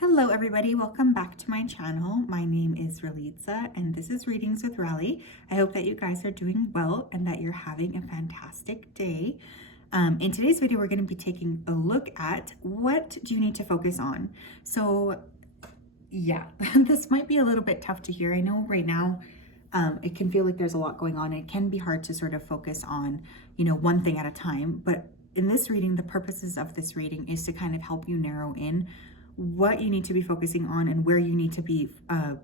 Hello everybody, welcome back to my channel. My name is Ralitza and this is Readings with Rally. I hope that you guys are doing well and that you're having a fantastic day. In today's video, we're going to be taking a look at what do you need to focus on. So yeah, this might be a little bit tough to hear. I know right now it can feel like there's a lot going on. It can be hard to sort of focus on, one thing at a time. But in this reading, the purposes of this reading is to kind of help you narrow in what you need to be focusing on and where you need to be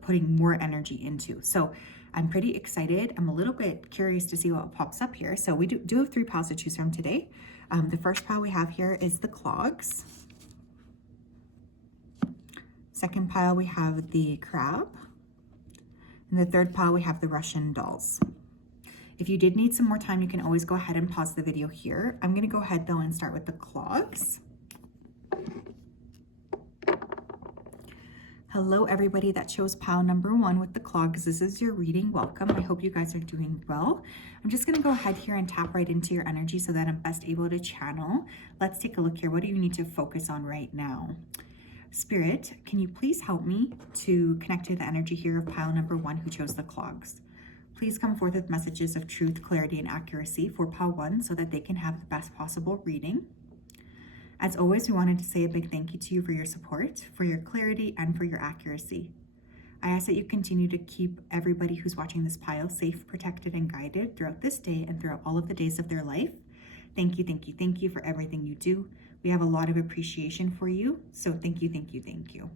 putting more energy into. So I'm pretty excited. I'm a little bit curious to see what pops up here. So we do have 3 piles to choose from today. The first pile we have here is the clogs. Second pile we have the crab. And the third pile we have the Russian dolls. If you did need some more time, you can always go ahead and pause the video here. I'm going to go ahead though and start with the clogs. Hello everybody that chose pile number 1 with the clogs. This is your reading. Welcome. I hope you guys are doing well. I'm just going to go ahead here and tap right into your energy so that I'm best able to channel. Let's take a look here. What do you need to focus on right now? Spirit, can you please help me to connect to the energy here of pile number 1 who chose the clogs? Please come forth with messages of truth, clarity, and accuracy for pile 1 so that they can have the best possible reading. As always, we wanted to say a big thank you to you for your support, for your clarity, and for your accuracy. I ask that you continue to keep everybody who's watching this pile safe, protected, and guided throughout this day and throughout all of the days of their life. Thank you, thank you, thank you for everything you do. We have a lot of appreciation for you, so thank you, thank you, thank you.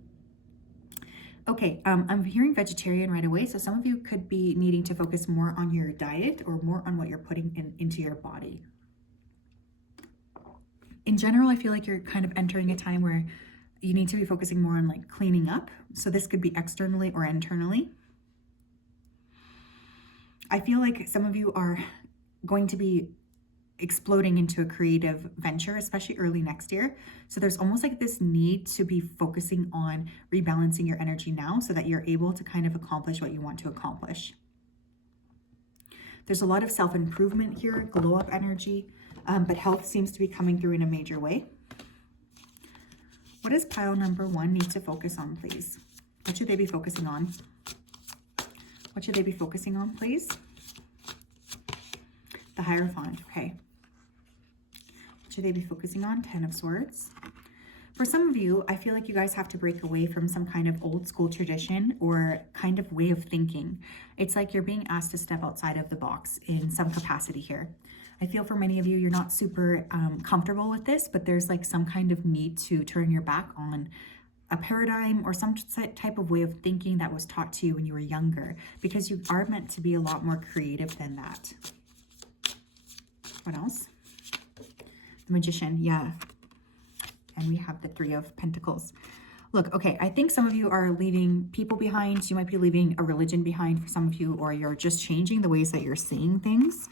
Okay, I'm hearing vegetarian right away, so some of you could be needing to focus more on your diet or more on what you're putting into your body. In general, I feel like you're kind of entering a time where you need to be focusing more on like cleaning up. So this could be externally or internally. I feel like some of you are going to be exploding into a creative venture, especially early next year. So there's almost like this need to be focusing on rebalancing your energy now so that you're able to kind of accomplish what you want to accomplish. There's a lot of self-improvement here, glow up energy. But health seems to be coming through in a major way. What does pile number 1 need to focus on, please? What should they be focusing on? What should they be focusing on, please? The Hierophant, okay. What should they be focusing on? 10 of Swords. For some of you, I feel like you guys have to break away from some kind of old school tradition or kind of way of thinking. It's like you're being asked to step outside of the box in some capacity here. I feel for many of you, you're not super comfortable with this, but there's like some kind of need to turn your back on a paradigm or some type of way of thinking that was taught to you when you were younger, because you are meant to be a lot more creative than that. What else? The Magician, yeah. And we have the 3 of Pentacles. Look, okay, I think some of you are leaving people behind. You might be leaving a religion behind for some of you, or you're just changing the ways that you're seeing things.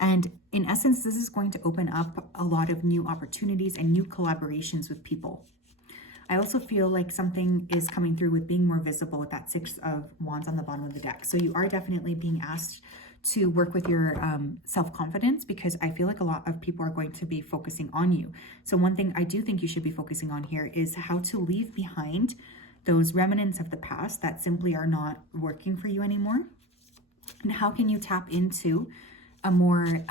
And in essence, this is going to open up a lot of new opportunities and new collaborations with people. I also feel like something is coming through with being more visible with that 6 of Wands on the bottom of the deck. So you are definitely being asked to work with your self-confidence, because I feel like a lot of people are going to be focusing on you. So one thing I do think you should be focusing on here is how to leave behind those remnants of the past that simply are not working for you anymore. And how can you tap into a more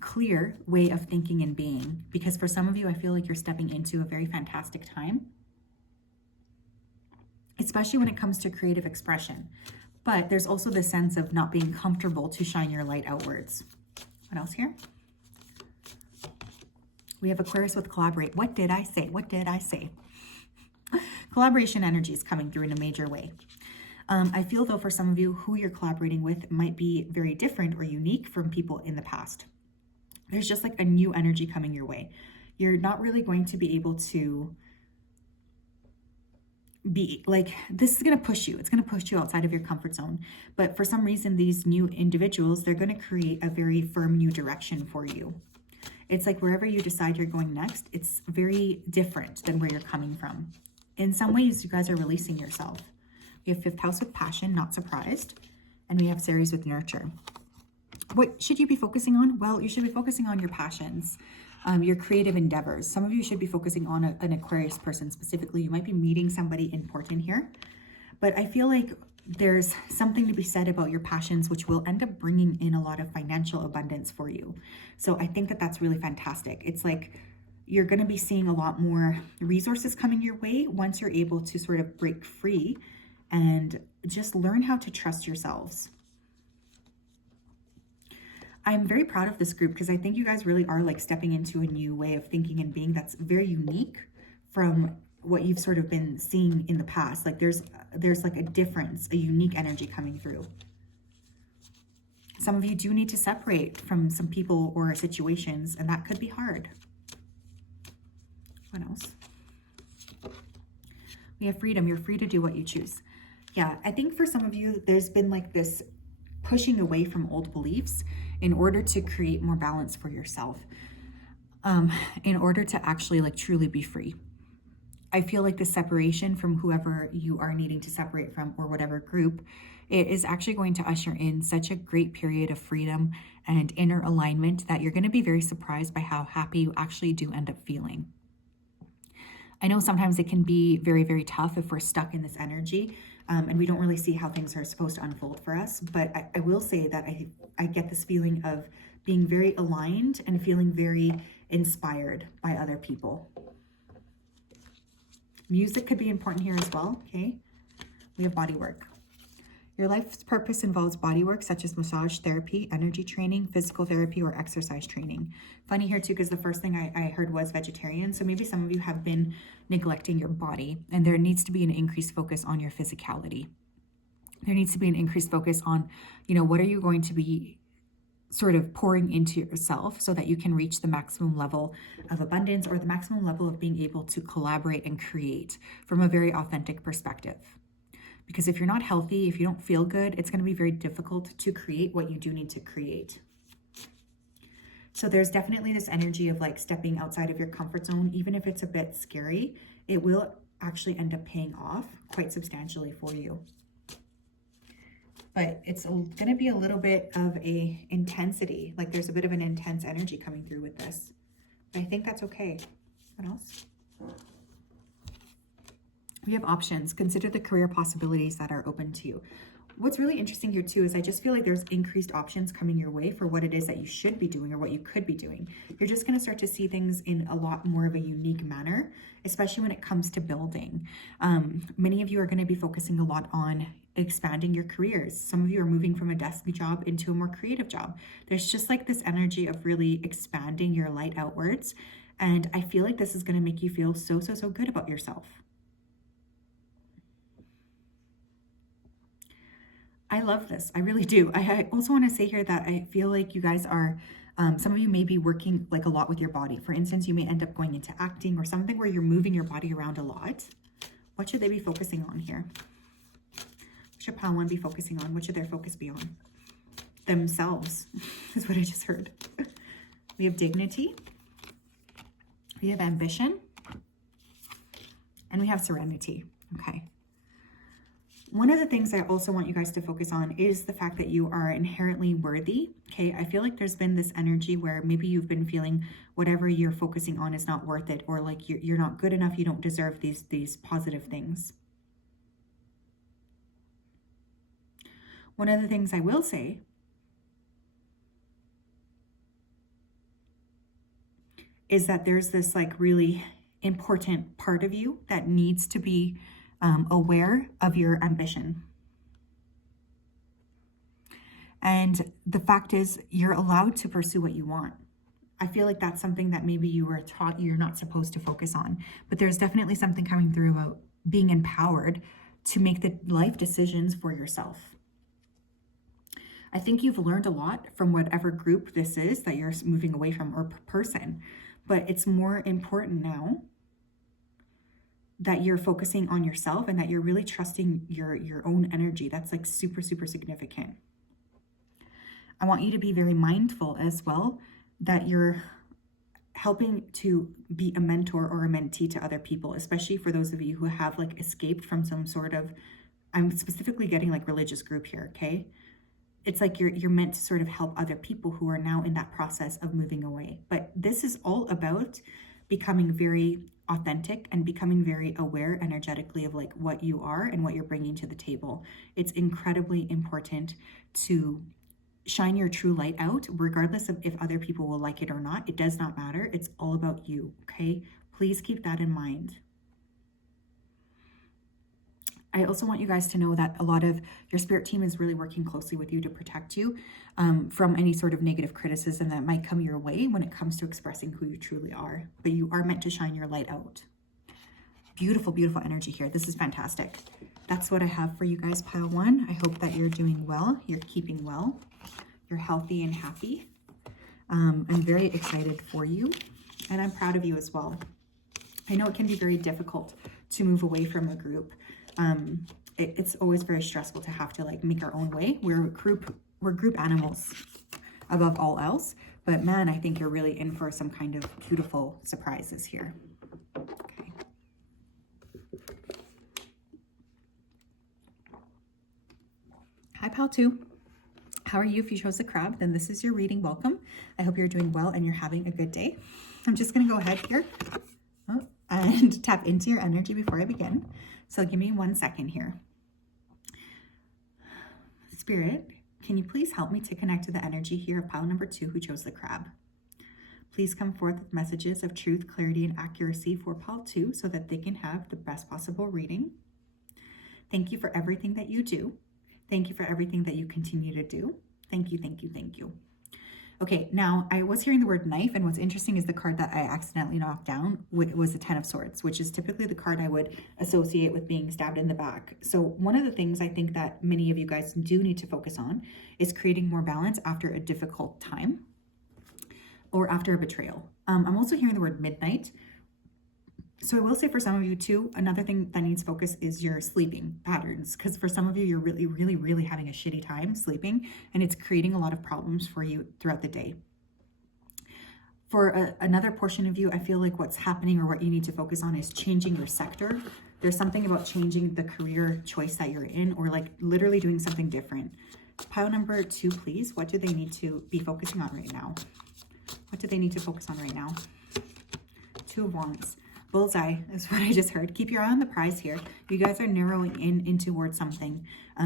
clear way of thinking and being? Because for some of you, I feel like you're stepping into a very fantastic time, especially when it comes to creative expression. But there's also the sense of not being comfortable to shine your light outwards. What else here? We have Aquarius with collaborate. What did I say? What did I say? Collaboration energy is coming through in a major way. I feel though for some of you who you're collaborating with might be very different or unique from people in the past. There's just like a new energy coming your way. You're not really going to be able to be like, this is going to push you. It's going to push you outside of your comfort zone. But for some reason, these new individuals, they're going to create a very firm new direction for you. It's like wherever you decide you're going next, it's very different than where you're coming from. In some ways, you guys are releasing yourself. We have 5th house with passion, not surprised. And we have Ceres with nurture. What should you be focusing on? Well, you should be focusing on your passions. your creative endeavors. Some of you should be focusing on an Aquarius person specifically. You might be meeting somebody important here, but I feel like there's something to be said about your passions, which will end up bringing in a lot of financial abundance for you. So I think that that's really fantastic. It's like you're going to be seeing a lot more resources coming your way once you're able to sort of break free and just learn how to trust yourselves. I'm very proud of this group because I think you guys really are like stepping into a new way of thinking and being that's very unique from what you've sort of been seeing in the past. Like there's like a difference, a unique energy coming through. Some of you do need to separate from some people or situations, and that could be hard. What else? We have freedom. You're free to do what you choose. Yeah, I think for some of you, there's been like this pushing away from old beliefs in order to create more balance for yourself, in order to actually like truly be free. I feel like the separation from whoever you are needing to separate from or whatever group, it is actually going to usher in such a great period of freedom and inner alignment that you're going to be very surprised by how happy you actually do end up feeling. I know sometimes it can be very, very tough if we're stuck in this energy and we don't really see how things are supposed to unfold for us. But I will say that I get this feeling of being very aligned and feeling very inspired by other people. Music could be important here as well, okay? We have body work. Your life's purpose involves body work such as massage therapy, energy training, physical therapy, or exercise training. Funny here too, because the first thing I heard was vegetarian. So maybe some of you have been neglecting your body, and there needs to be an increased focus on your physicality. There needs to be an increased focus on, what are you going to be sort of pouring into yourself so that you can reach the maximum level of abundance or the maximum level of being able to collaborate and create from a very authentic perspective. Because if you're not healthy, if you don't feel good, it's going to be very difficult to create what you do need to create. So there's definitely this energy of like stepping outside of your comfort zone, even if it's a bit scary, it will actually end up paying off quite substantially for you. But it's going to be a little bit of a intensity, like there's a bit of an intense energy coming through with this. But I think that's okay. What else? We have options. Consider the career possibilities that are open to you. What's really interesting here too is I just feel like there's increased options coming your way for what it is that you should be doing or what you could be doing. You're just going to start to see things in a lot more of a unique manner, especially when it comes to building. Many of you are going to be focusing a lot on expanding your careers. Some of you are moving from a desk job into a more creative job. There's just like this energy of really expanding your light outwards. And I feel like this is going to make you feel so good about yourself. I love this. I really do. I also want to say here that I feel like you guys are, some of you may be working like a lot with your body. For instance, you may end up going into acting or something where you're moving your body around a lot. What should they be focusing on here? What should Pile 1 be focusing on? What should their focus be on? Themselves is what I just heard. We have dignity. We have ambition. And we have serenity. Okay. One of the things I also want you guys to focus on is the fact that you are inherently worthy. Okay, I feel like there's been this energy where maybe you've been feeling whatever you're focusing on is not worth it, or like you're not good enough, you don't deserve these positive things. One of the things I will say is that there's this like really important part of you that needs to be aware of your ambition. And the fact is, you're allowed to pursue what you want. I feel like that's something that maybe you were taught you're not supposed to focus on, but there's definitely something coming through about being empowered to make the life decisions for yourself. I think you've learned a lot from whatever group this is that you're moving away from or person, but it's more important now that you're focusing on yourself and that you're really trusting your own energy. That's like super significant. I want you to be very mindful as well that you're helping to be a mentor or a mentee to other people, especially for those of you who have like escaped from some sort of, I'm specifically getting like religious group here, okay? it's like you're meant to sort of help other people who are now in that process of moving away. But this is all about becoming very authentic and becoming very aware energetically of like what you are and what you're bringing to the table. It's incredibly important to shine your true light out, regardless of if other people will like it or not. It does not matter. It's all about you, okay? Please keep that in mind. I also want you guys to know that a lot of your spirit team is really working closely with you to protect you from any sort of negative criticism that might come your way when it comes to expressing who you truly are. But you are meant to shine your light out. Beautiful, beautiful energy here. This is fantastic. That's what I have for you guys, pile one. I hope that you're doing well. You're keeping well. You're healthy and happy. I'm very excited for you, and I'm proud of you as well. I know it can be very difficult to move away from a group. It's always very stressful to have to like make our own way. We're group animals above all else. But man, I think you're really in for some kind of beautiful surprises here. Okay. Hi, pal two. How are you? If you chose the crab, then this is your reading. Welcome. I hope you're doing well and you're having a good day. I'm just going to go ahead here and tap into your energy before I begin. So give me 1 second here. Spirit, can you please help me to connect to the energy here of pile number 2 who chose the crab? Please come forth with messages of truth, clarity, and accuracy for pile 2 so that they can have the best possible reading. Thank you for everything that you do. Thank you for everything that you continue to do. Thank you, thank you, thank you. Okay, now I was hearing the word knife, and what's interesting is the card that I accidentally knocked down was the 10 of Swords, which is typically the card I would associate with being stabbed in the back. So one of the things I think that many of you guys do need to focus on is creating more balance after a difficult time or after a betrayal. I'm also hearing the word midnight. So I will say for some of you too, another thing that needs focus is your sleeping patterns. Because for some of you, you're really, really, really having a shitty time sleeping, and it's creating a lot of problems for you throughout the day. For another portion of you, I feel like what's happening or what you need to focus on is changing your sector. There's something about changing the career choice that you're in, or like literally doing something different. Pile number 2, please. What do they need to be focusing on right now? What do they need to focus on right now? 2 of Wands. Bullseye is what I just heard. Keep your eye on the prize here. You guys are narrowing in towards something.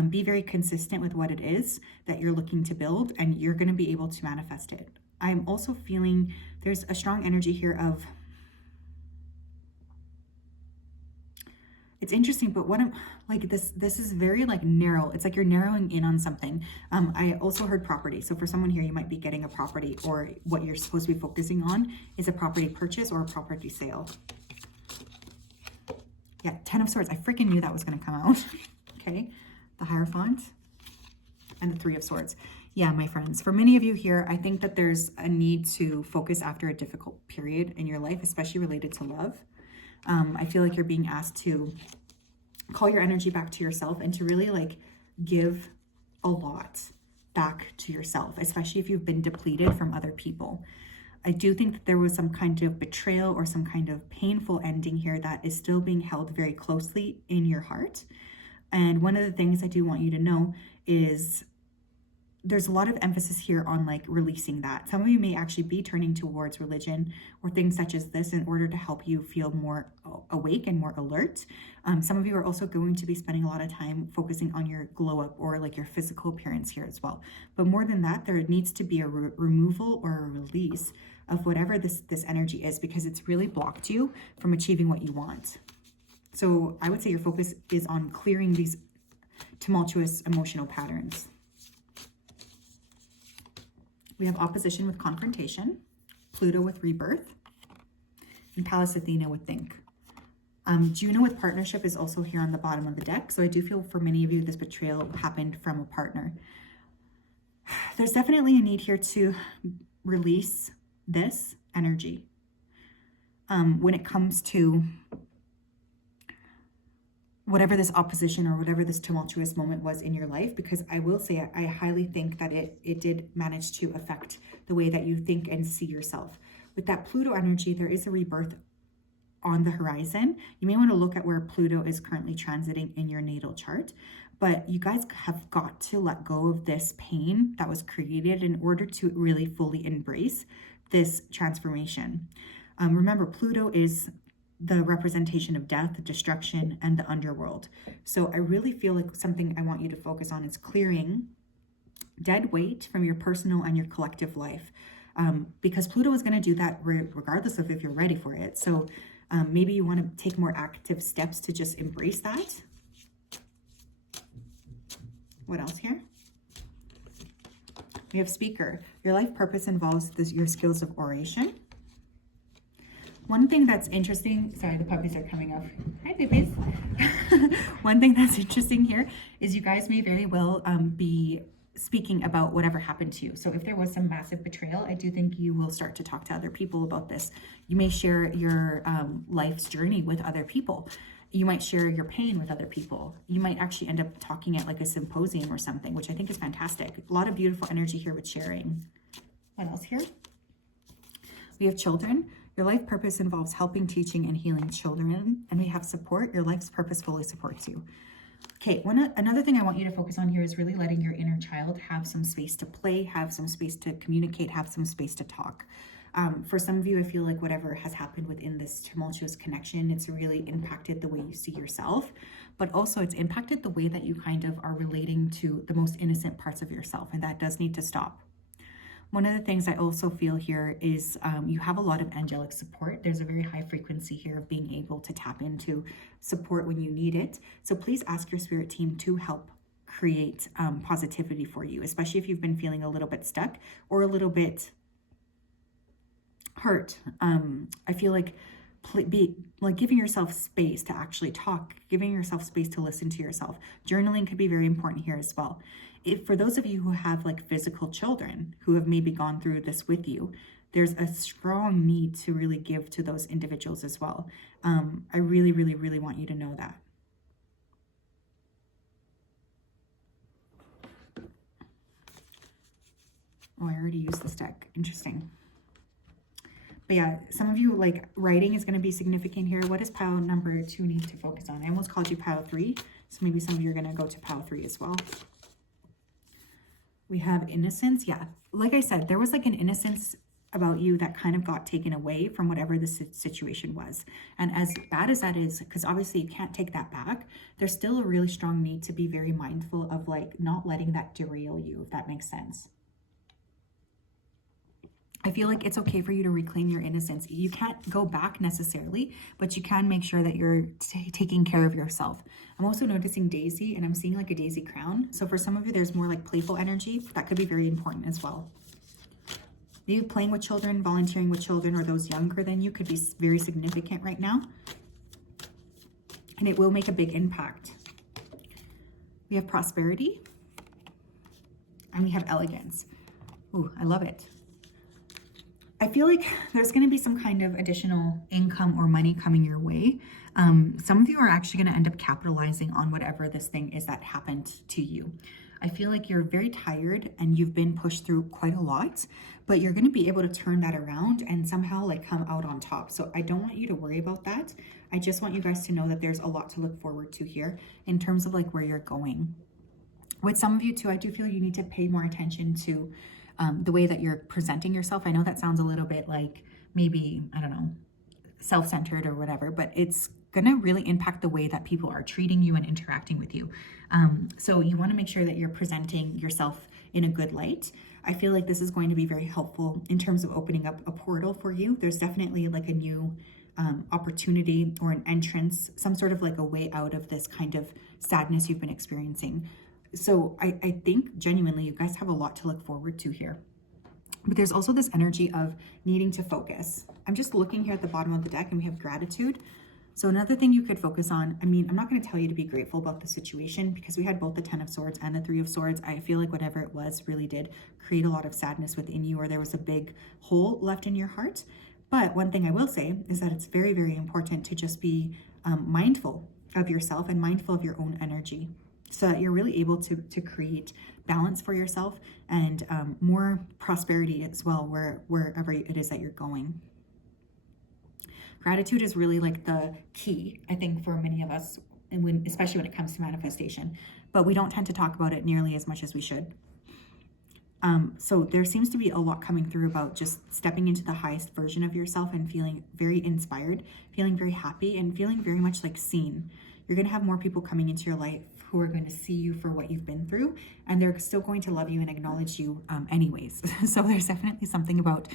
Be very consistent with what it is that you're looking to build, and you're going to be able to manifest it. I'm also feeling there's a strong energy here of, it's interesting, but what I'm like, this is very like narrow. It's like you're narrowing in on something. I also heard property. So for someone here, you might be getting a property, or what you're supposed to be focusing on is a property purchase or a property sale. Yeah, 10 of Swords. I freaking knew that was going to come out. Okay, the Hierophant and the 3 of Swords. Yeah, my friends, for many of you here, I think that there's a need to focus after a difficult period in your life, especially related to love. I feel like you're being asked to call your energy back to yourself and to really like give a lot back to yourself, especially if you've been depleted from other people. I do think that there was some kind of betrayal or some kind of painful ending here that is still being held very closely in your heart. And one of the things I do want you to know is there's a lot of emphasis here on like releasing that. Some of you may actually be turning towards religion or things such as this in order to help you feel more awake and more alert. Some of you are also going to be spending a lot of time focusing on your glow up or like your physical appearance here as well. But more than that, there needs to be a removal or a release of whatever this energy is, because it's really blocked you from achieving what you want. So I would say your focus is on clearing these tumultuous emotional patterns. We have opposition with confrontation, Pluto with rebirth, and Pallas Athena with think. Juno with partnership is also here on the bottom of the deck. So I do feel for many of you, this betrayal happened from a partner. There's definitely a need here to release this energy when it comes to whatever this opposition or whatever this tumultuous moment was in your life, because I will say I highly think that it did manage to affect the way that you think and see yourself. With that Pluto energy, there is a rebirth on the horizon. You may want to look at where Pluto is currently transiting in your natal chart, but you guys have got to let go of this pain that was created in order to really fully embrace this transformation. Remember, Pluto is the representation of death, destruction, and the underworld. So I really feel like something I want you to focus on is clearing dead weight from your personal and your collective life. Because Pluto is going to do that regardless of if you're ready for it. So maybe you want to take more active steps to just embrace that. What else here? We have speaker. Your life purpose involves your skills of oration. One thing that's interesting, sorry, the puppies are coming up. Hi, babies. One thing that's interesting here is you guys may very well be speaking about whatever happened to you. So if there was some massive betrayal, I do think you will start to talk to other people about this. You may share your life's journey with other people. You might share your pain with other people. You might actually end up talking at like a symposium or something, which I think is fantastic. A lot of beautiful energy here with sharing. What else here? We have children. Your life purpose involves helping, teaching, and healing children. And we have support. Your life's purpose fully supports you. Okay, another thing I want you to focus on here is really letting your inner child have some space to play, have some space to communicate, have some space to talk. For some of you, I feel like whatever has happened within this tumultuous connection, it's really impacted the way you see yourself, but also it's impacted the way that you kind of are relating to the most innocent parts of yourself, and that does need to stop. One of the things I also feel here is you have a lot of angelic support. There's a very high frequency here of being able to tap into support when you need it. So please ask your spirit team to help create positivity for you, especially if you've been feeling a little bit stuck or a little bit hurt. I feel like giving yourself space to actually talk, giving yourself space to listen to yourself. Journaling could be very important here as well. If for those of you who have like physical children who have maybe gone through this with you, there's a strong need to really give to those individuals as well. I really, really, really want you to know that. Oh, I already used this deck. Interesting. But yeah, some of you, like, writing is going to be significant here. What does pile number 2 need to focus on? I almost called you pile 3. So maybe some of you are going to go to pile 3 as well. We have innocence. Yeah, like I said, there was like an innocence about you that kind of got taken away from whatever the situation was. And as bad as that is, because obviously you can't take that back, there's still a really strong need to be very mindful of like not letting that derail you, if that makes sense. I feel like it's okay for you to reclaim your innocence. You can't go back necessarily, but you can make sure that you're taking care of yourself. I'm also noticing daisy, and I'm seeing like a daisy crown. So for some of you, there's more like playful energy. That could be very important as well. You playing with children, volunteering with children, or those younger than you could be very significant right now. And it will make a big impact. We have prosperity. And we have elegance. Ooh, I love it. I feel like there's going to be some kind of additional income or money coming your way. Some of you are actually going to end up capitalizing on whatever this thing is that happened to you. I feel like you're very tired and you've been pushed through quite a lot, but you're going to be able to turn that around and somehow like come out on top. So I don't want you to worry about that. I just want you guys to know that there's a lot to look forward to here in terms of like where you're going. With some of you too, I do feel you need to pay more attention to the way that you're presenting yourself. I know that sounds a little bit like maybe, I don't know, self-centered or whatever, but it's going to really impact the way that people are treating you and interacting with you. So you want to make sure that you're presenting yourself in a good light. I feel like this is going to be very helpful in terms of opening up a portal for you. There's definitely like a new opportunity or an entrance, some sort of like a way out of this kind of sadness you've been experiencing. So I think genuinely you guys have a lot to look forward to here. But there's also this energy of needing to focus. I'm just looking here at the bottom of the deck and we have gratitude. So another thing you could focus on, I mean, I'm not going to tell you to be grateful about the situation because we had both the 10 of Swords and the 3 of Swords. I feel like whatever it was really did create a lot of sadness within you, or there was a big hole left in your heart. But one thing I will say is that it's very, very important to just be mindful of yourself and mindful of your own energy, so that you're really able to create balance for yourself and more prosperity as well, wherever it is that you're going. Gratitude is really like the key, I think, for many of us, and especially when it comes to manifestation, but we don't tend to talk about it nearly as much as we should. So there seems to be a lot coming through about just stepping into the highest version of yourself and feeling very inspired, feeling very happy, and feeling very much like seen. You're going to have more people coming into your life who are going to see you for what you've been through, and they're still going to love you and acknowledge you anyways. So there's definitely something about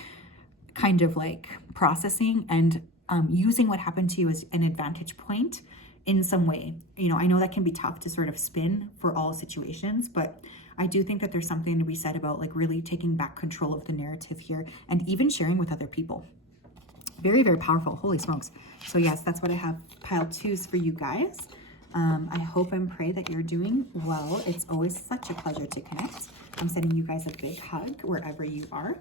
kind of like processing and using what happened to you as an advantage point in some way. You know, I know that can be tough to sort of spin for all situations, but I do think that there's something to be said about like really taking back control of the narrative here and even sharing with other people. Very, very powerful. Holy smokes. So yes, that's what I have. Pile 2s for you guys. I hope and pray that you're doing well. It's always such a pleasure to connect. I'm sending you guys a big hug wherever you are.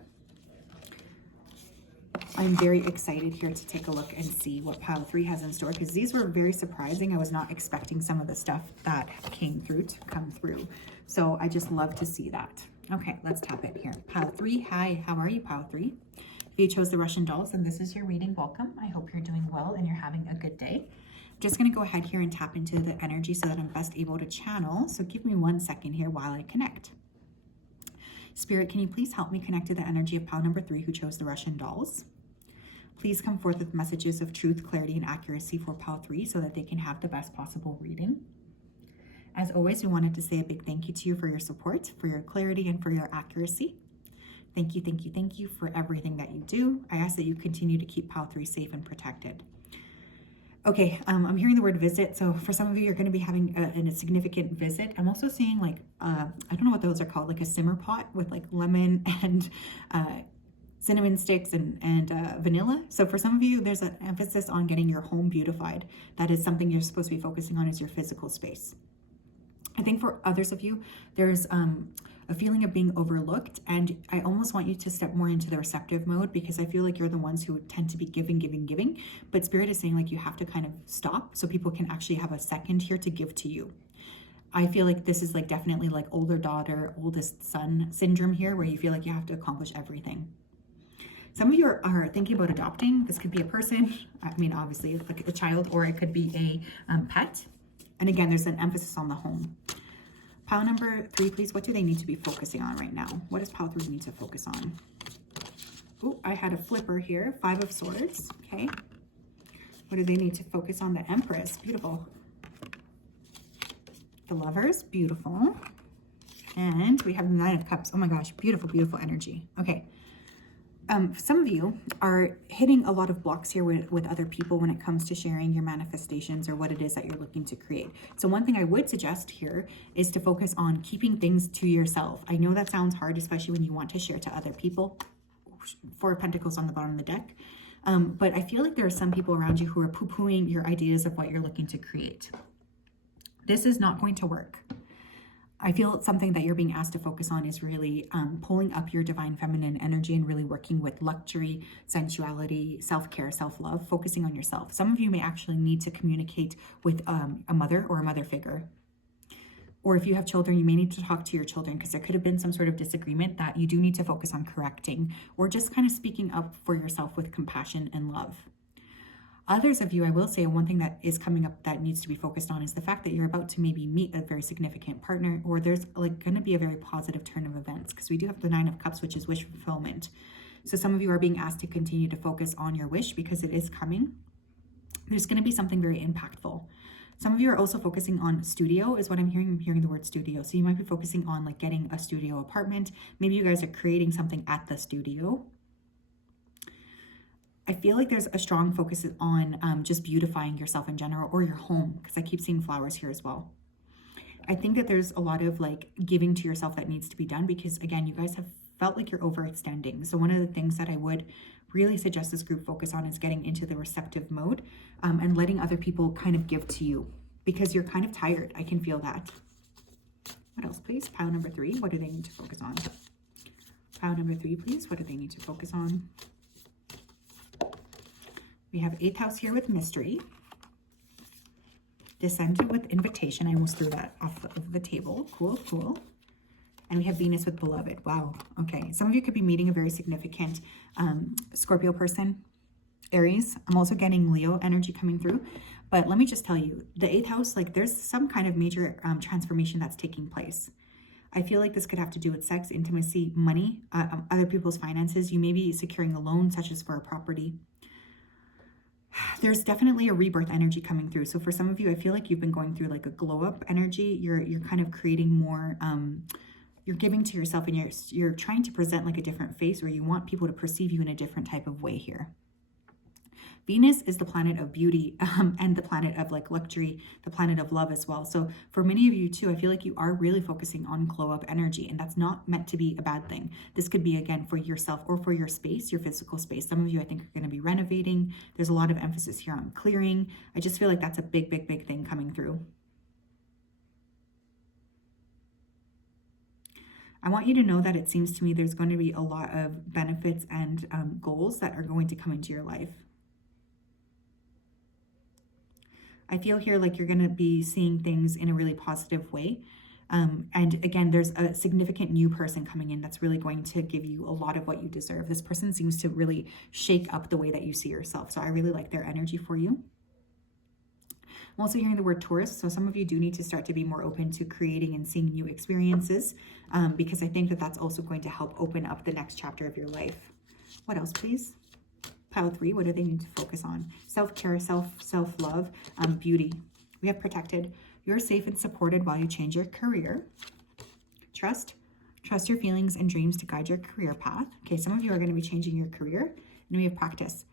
I'm very excited here to take a look and see what pile 3 has in store, because these were very surprising. I was not expecting some of the stuff that came through to come through. So I just love to see that. Okay, let's tap it here. Pile 3, hi, how are you, pile 3? If you chose the Russian dolls, then this is your reading. Welcome. I hope you're doing well and you're having a good day. I'm just going to go ahead here and tap into the energy so that I'm best able to channel. So give me 1 second here while I connect. Spirit, can you please help me connect to the energy of pile number 3 who chose the Russian dolls? Please come forth with messages of truth, clarity, and accuracy for pile 3 so that they can have the best possible reading. As always, we wanted to say a big thank you to you for your support, for your clarity, and for your accuracy. Thank you, thank you, thank you for everything that you do. I ask that you continue to keep pile 3 safe and protected. Okay, I'm hearing the word visit. So for some of you, you're going to be having a significant visit. I'm also seeing like, I don't know what those are called, like a simmer pot with like lemon and cinnamon sticks and vanilla. So for some of you, there's an emphasis on getting your home beautified. That is something you're supposed to be focusing on, is your physical space. I think for others of you, there's a feeling of being overlooked, and I almost want you to step more into the receptive mode, because I feel like you're the ones who tend to be giving, but Spirit is saying like you have to kind of stop so people can actually have a second here to give to you. I feel like this is like definitely like older daughter, oldest son syndrome here, where you feel like you have to accomplish everything. Some of you are thinking about adopting. This could be a person, I mean, obviously like a child, or it could be a pet. And again, there's an emphasis on the home. Pile number 3, please. What do they need to be focusing on right now? What does pile 3 need to focus on? Oh, I had a flipper here. 5 of Swords. Okay. What do they need to focus on? The Empress. Beautiful. The Lovers. Beautiful. And we have the 9 of Cups. Oh my gosh. Beautiful, beautiful energy. Okay. Some of you are hitting a lot of blocks here with other people when it comes to sharing your manifestations or what it is that you're looking to create. So one thing I would suggest here is to focus on keeping things to yourself. I know that sounds hard, especially when you want to share to other people. 4 of Pentacles on the bottom of the deck. But I feel like there are some people around you who are poo-pooing your ideas of what you're looking to create. This is not going to work. I feel something that you're being asked to focus on is really pulling up your divine feminine energy and really working with luxury, sensuality, self-care, self-love, focusing on yourself. Some of you may actually need to communicate with a mother or a mother figure. Or if you have children, you may need to talk to your children, because there could have been some sort of disagreement that you do need to focus on correcting, or just kind of speaking up for yourself with compassion and love. Others of you, I will say, one thing that is coming up that needs to be focused on is the fact that you're about to maybe meet a very significant partner, or there's like going to be a very positive turn of events, because we do have the 9 of Cups, which is wish fulfillment. So some of you are being asked to continue to focus on your wish because it is coming. There's going to be something very impactful. Some of you are also focusing on studio is what I'm hearing. I'm hearing the word studio. So you might be focusing on like getting a studio apartment. Maybe you guys are creating something at the studio. I feel like there's a strong focus on just beautifying yourself in general, or your home, because I keep seeing flowers here as well. I think that there's a lot of like giving to yourself that needs to be done, because again, you guys have felt like you're overextending. So one of the things that I would really suggest this group focus on is getting into the receptive mode and letting other people kind of give to you, because you're kind of tired. I can feel that. What else, please? Pile number 3. What do they need to focus on? Pile number 3, please. What do they need to focus on? We have 8th house here with mystery. Descendant with invitation. I almost threw that off of the table. Cool, cool. And we have Venus with beloved. Wow. Okay. Some of you could be meeting a very significant Scorpio person. Aries. I'm also getting Leo energy coming through. But let me just tell you, the 8th house, like there's some kind of major transformation that's taking place. I feel like this could have to do with sex, intimacy, money, other people's finances. You may be securing a loan, such as for a property. There's definitely a rebirth energy coming through. So for some of you, I feel like you've been going through like a glow up energy. You're kind of creating more, you're giving to yourself, and you're trying to present like a different face, or you want people to perceive you in a different type of way here. Venus is the planet of beauty and the planet of like luxury, the planet of love as well. So for many of you too, I feel like you are really focusing on glow up energy, and that's not meant to be a bad thing. This could be, again, for yourself or for your space, your physical space. Some of you, I think, are going to be renovating. There's a lot of emphasis here on clearing. I just feel like that's a big, big, big thing coming through. I want you to know that it seems to me there's going to be a lot of benefits and goals that are going to come into your life. I feel here like you're going to be seeing things in a really positive way. And again, there's a significant new person coming in that's really going to give you a lot of what you deserve. This person seems to really shake up the way that you see yourself. So I really like their energy for you. I'm also hearing the word Taurus. So some of you do need to start to be more open to creating and seeing new experiences, because I think that that's also going to help open up the next chapter of your life. What else, please? Pile 3, what do they need to focus on? Self-care, self-love, beauty. We have protected. You're safe and supported while you change your career. Trust your feelings and dreams to guide your career path. Okay, some of you are going to be changing your career. And we have practice.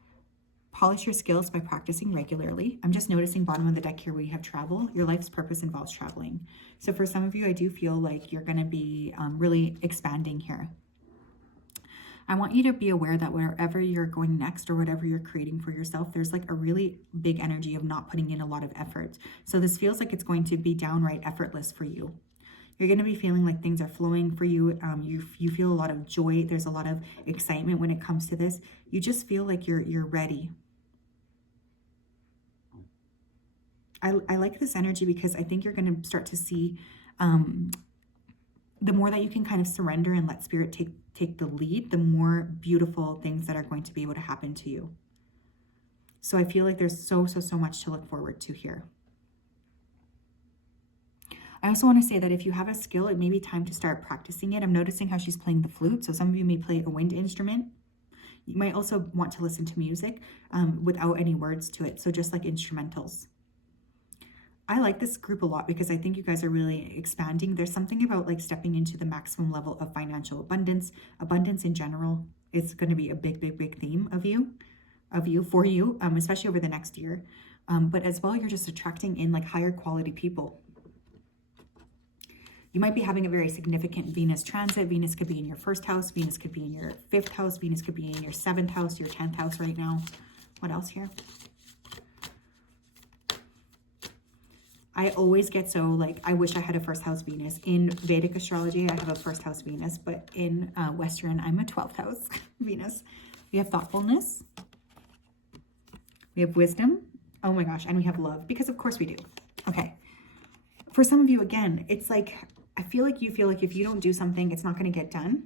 Polish your skills by practicing regularly. I'm just noticing bottom of the deck here where you have travel. Your life's purpose involves traveling. So for some of you, I do feel like you're going to be really expanding here. I want you to be aware that wherever you're going next or whatever you're creating for yourself, there's like a really big energy of not putting in a lot of effort. So this feels like it's going to be downright effortless for you. You're going to be feeling like things are flowing for you. You feel a lot of joy. There's a lot of excitement when it comes to this. You just feel like you're ready. I like this energy because I think you're going to start to see the more that you can kind of surrender and let spirit take the lead, the more beautiful things that are going to be able to happen to you. So I feel like there's so much to look forward to here. I also want to say that if you have a skill, it may be time to start practicing it. I'm noticing how she's playing the flute. So some of you may play a wind instrument. You might also want to listen to music without any words to it. So just like instrumentals. I like this group a lot because I think you guys are really expanding. There's something about like stepping into the maximum level of financial abundance. Abundance in general is going to be a big theme for you, especially over the next year. But as well, you're just attracting in like higher quality people. You might be having a very significant Venus transit. Venus could be in your 1st house. Venus could be in your 5th house. Venus could be in your 7th house, your 10th house right now. What else here? I always get so like, I wish I had a 1st house Venus. In Vedic astrology, I have a 1st house Venus, but in Western, I'm a 12th house Venus. We have thoughtfulness. We have wisdom. Oh my gosh. And we have love, because of course we do. Okay. For some of you, again, it's like, I feel like you feel like if you don't do something, it's not going to get done.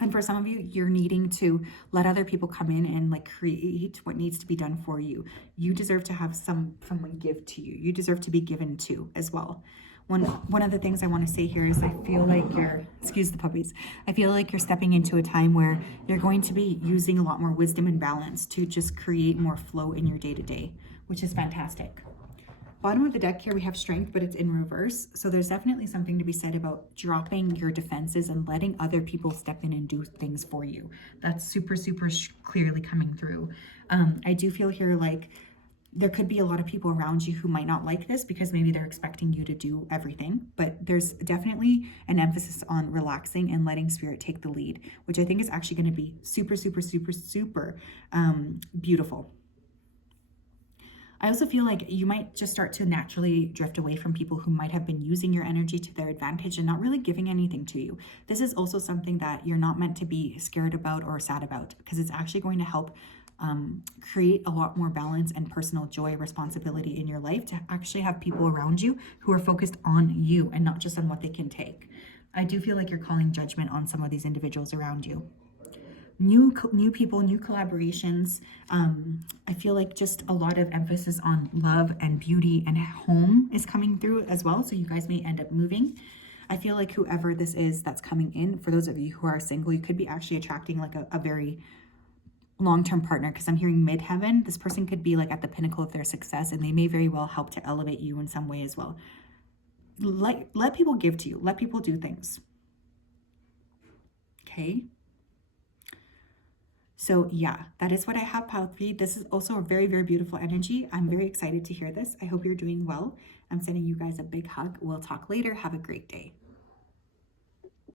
And for some of you, you're needing to let other people come in and like create what needs to be done for you. You deserve to have someone give to you. You deserve to be given to as well. One of the things I want to say here is I feel like excuse the puppies. I feel like you're stepping into a time where you're going to be using a lot more wisdom and balance to just create more flow in your day-to-day, which is fantastic. Bottom of the deck here, we have strength, but it's in reverse. So there's definitely something to be said about dropping your defenses and letting other people step in and do things for you. That's super clearly coming through. I do feel here like there could be a lot of people around you who might not like this because maybe they're expecting you to do everything. But there's definitely an emphasis on relaxing and letting spirit take the lead, which I think is actually going to be super beautiful. I also feel like you might just start to naturally drift away from people who might have been using your energy to their advantage and not really giving anything to you. This is also something that you're not meant to be scared about or sad about, because it's actually going to help create a lot more balance and personal joy, responsibility in your life, to actually have people around you who are focused on you and not just on what they can take. I do feel like you're calling judgment on some of these individuals around you. new people, new collaborations. I feel like just a lot of emphasis on love and beauty and home is coming through as well. So you guys may end up moving. I feel like whoever this is that's coming in, for those of you who are single, you could be actually attracting like a very long-term partner, because I'm hearing midheaven. This person could be like at the pinnacle of their success, and they may very well help to elevate you in some way as well. Let people give to you. Let people do things. Okay. So yeah, that is what I have, pile 3. This is also a very, very beautiful energy. I'm very excited to hear this. I hope you're doing well. I'm sending you guys a big hug. We'll talk later. Have a great day.